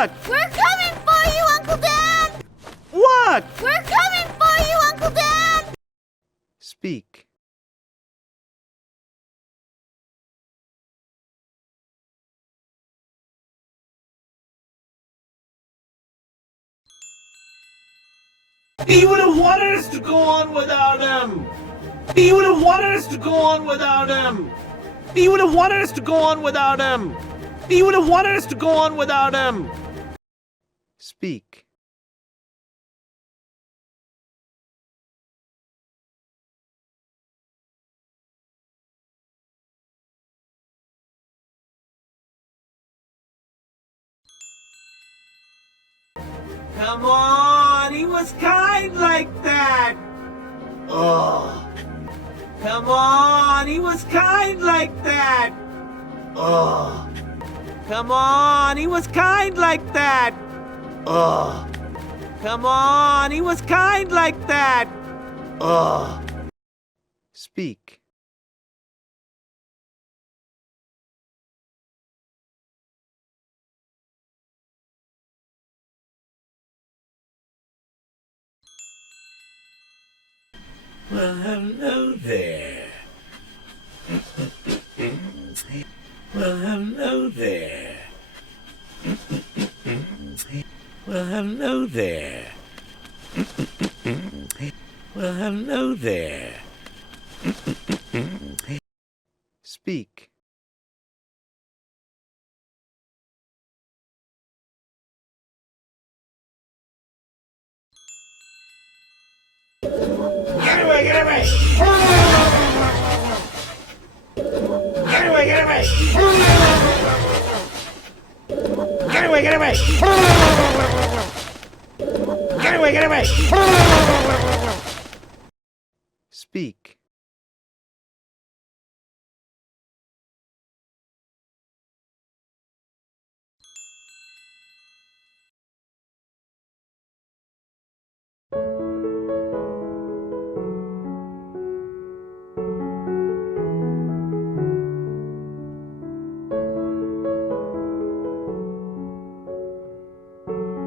What? We're coming for you, Uncle Dan! What? We're coming for you, Uncle Dan! Speak. He would have wanted us to go on without him. He would have wanted us to go on without him. He would have wanted us to go on without him. He would have wanted us to go on without him. Speak. Come on, he was kind like that. Oh. Come on, he was kind like that. Oh. Come on, he was kind like that. Oh. Come on, he was kind like that. Oh. Speak. Well, hello there. Well, hello there. Well, hello there. Well, hello there. Speak. Get away, get away! Get away, get away! Get away, get away! Get away, get away! Speak.